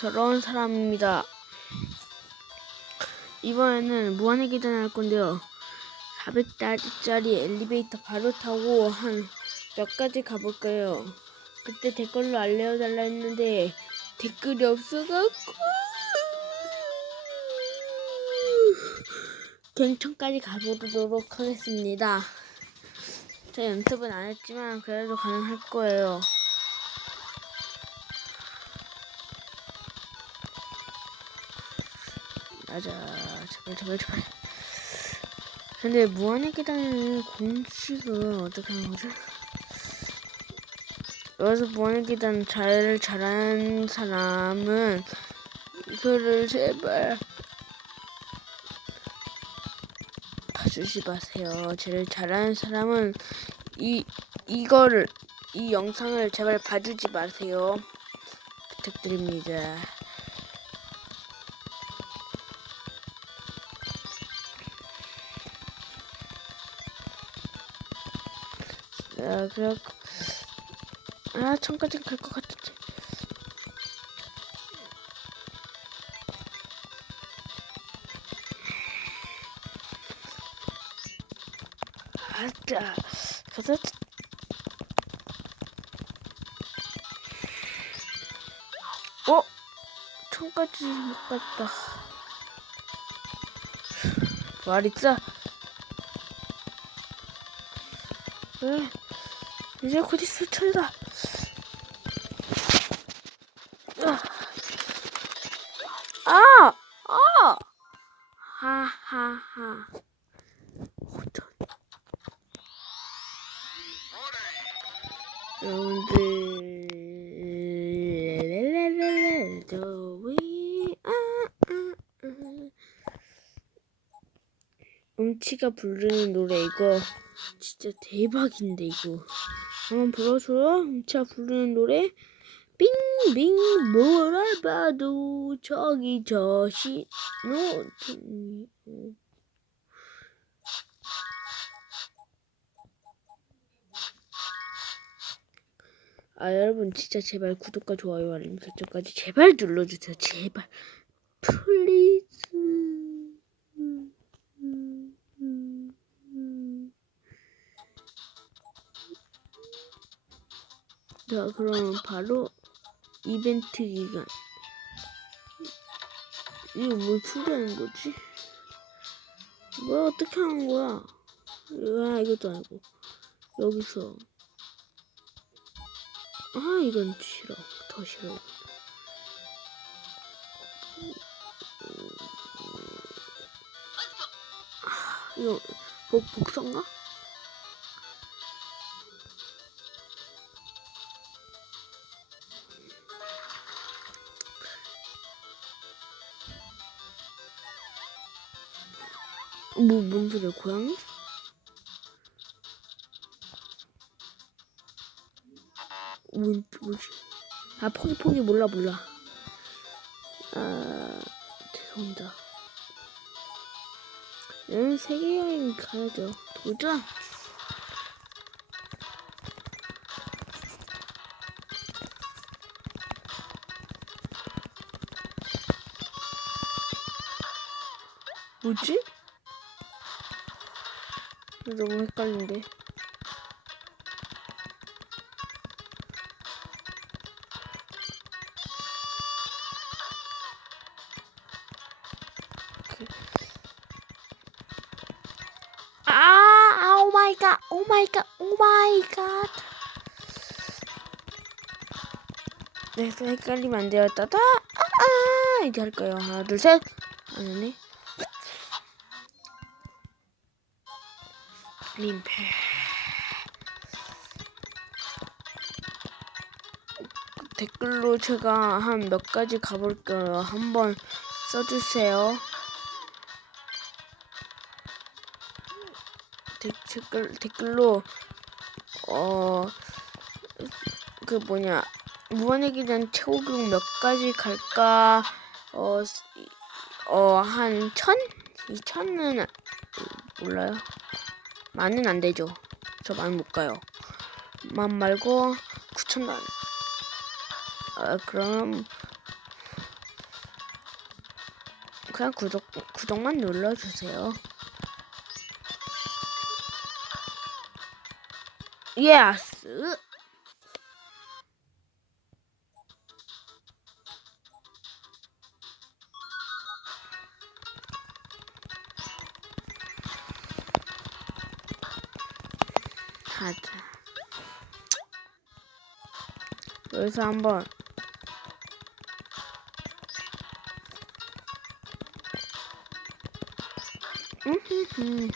더러운 사람입니다. 이번에는 무한의 계단을 할 건데요. 400짜리 엘리베이터 바로 타고 한 몇 가지 가볼 거예요. 그때 댓글로 알려달라 했는데 댓글이 없어갖고 갱천까지 가보도록 하겠습니다. 제 연습은 안 했지만 그래도 가능할 거예요. 맞아, 제발 제발 제발. 근데 무한의 계단의 공식은 어떻게 하는 거지? 여기서 무한의 계단 잘 잘하는 사람은 이거를 제발 봐주지 마세요. 제일 잘하는 사람은 이 이거를 이 영상을 제발 봐주지 마세요. 부탁드립니다. 아, 그래. 아, 천까지 갈 것 같았지. 아자, 가서 어? 천까지 못 갔다. 말있자 왜? 이제 곧 있을 차례다. 아! 아! 하하하. 아, 아, 아. 음치가 부르는 노래 이거 진짜 대박인데 이거 한번 불러줘요. 음치가 부르는 노래. 빙빙 뭐랄 봐도 저기 저 신호 아 여러분 진짜 제발 구독과 좋아요 알림 설정까지 제발 눌러주세요. 제발. 플리즈 자, 그럼 바로 이벤트 기간. 이거 뭘 추리하는 거지? 뭐야, 어떻게 하는 거야? 아, 이것도 아니고. 여기서. 아, 이건 싫어. 더 싫어. 아, 이거, 복, 복선가? 뭐, 뭔 소리야, 고양이? 뭔, 뭐지? 아, 포기, 포기, 몰라, 몰라. 아, 죄송합니다. 여행 세계 여행 가야죠. 도전! 뭐지? 너무 헷갈린데. 오케이. 아, 오 마이 갓, 오 마이 갓, 오 마이 갓. 네, 또 헷갈리면 안 돼요. 따다, 아, 아, 이제 할 거예요. 하나, 둘, 셋. 아니네. 민폐. 댓글로 제가 한 몇 가지 가볼게요. 한번 써주세요. 데, 댓글 댓글로 어 그 뭐냐 무한의 기단 최고 기록 몇 가지 갈까 어 어 한 천? 이천은 몰라요. 만은 안 되죠. 저 만 못 가요. 만 말고 9천 만. 아, 그럼 그냥 구독 구독만 눌러주세요. 예스. 하자. 여기서 한번 음흠흠.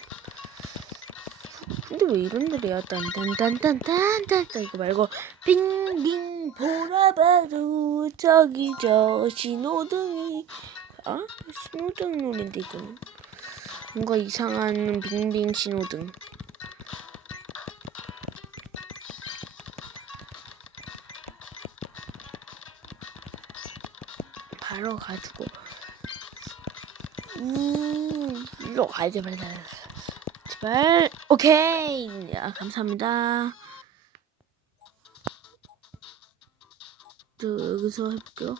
근데 왜 이런 노래야? 딴딴딴딴딴딴 이거 말고 빙빙 보라봐도 저기 저 신호등이 아 신호등 노래인데 이거는 뭔가 이상한 빙빙 신호등 바로 가지고. 음 일로 가야 돼 빨리 빨리. 제발. 오케이. 아, 감사합니다. 저 여기서 해볼게요.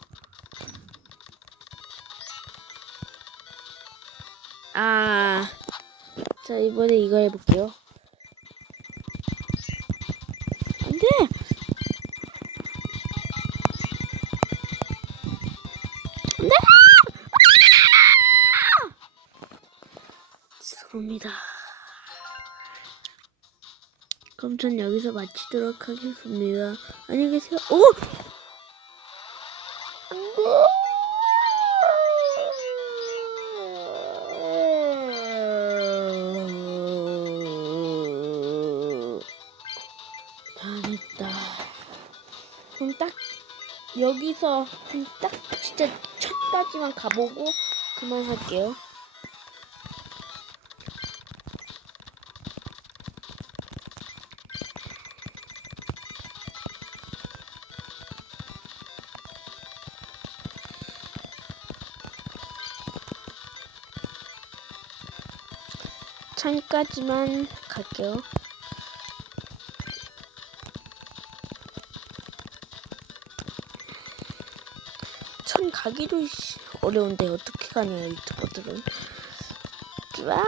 아자 이번에 이거 해볼게요. 안돼 안돼 죄송합니다 그럼 전 여기서 마치도록 하겠습니다. 안녕히 계세요. 오! 여기서 한 딱 진짜 첫까지만 가보고 그만할게요. 천까지만 갈게요. 천 가기도 씨, 어려운데 어떻게 가냐 유튜버들은. 와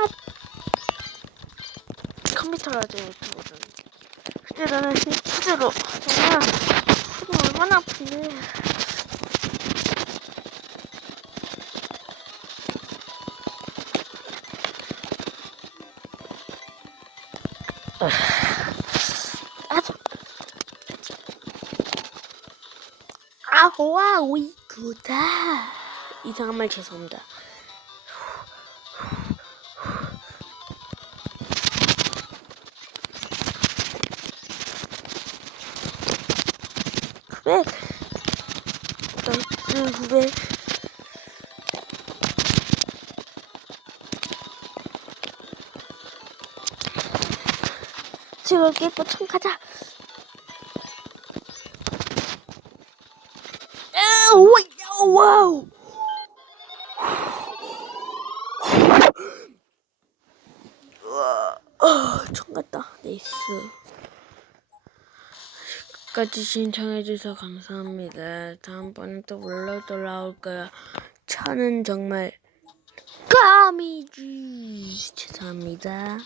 컴퓨터로 하죠 유튜버들은. 근데 나는 실제로 정말 얼마나 아픈데. 아주 아호와 오이구다. 이상한 말 죄송합니다. 그래. 나 그래 즐겁게 또청 가자. 아, 와, 와우. 아, 청 갔다. 네이스. 끝까지 신청해주셔서 감사합니다. 다음번에 또 올라 돌아올 거야. 천은 정말 까미지. 죄송합니다.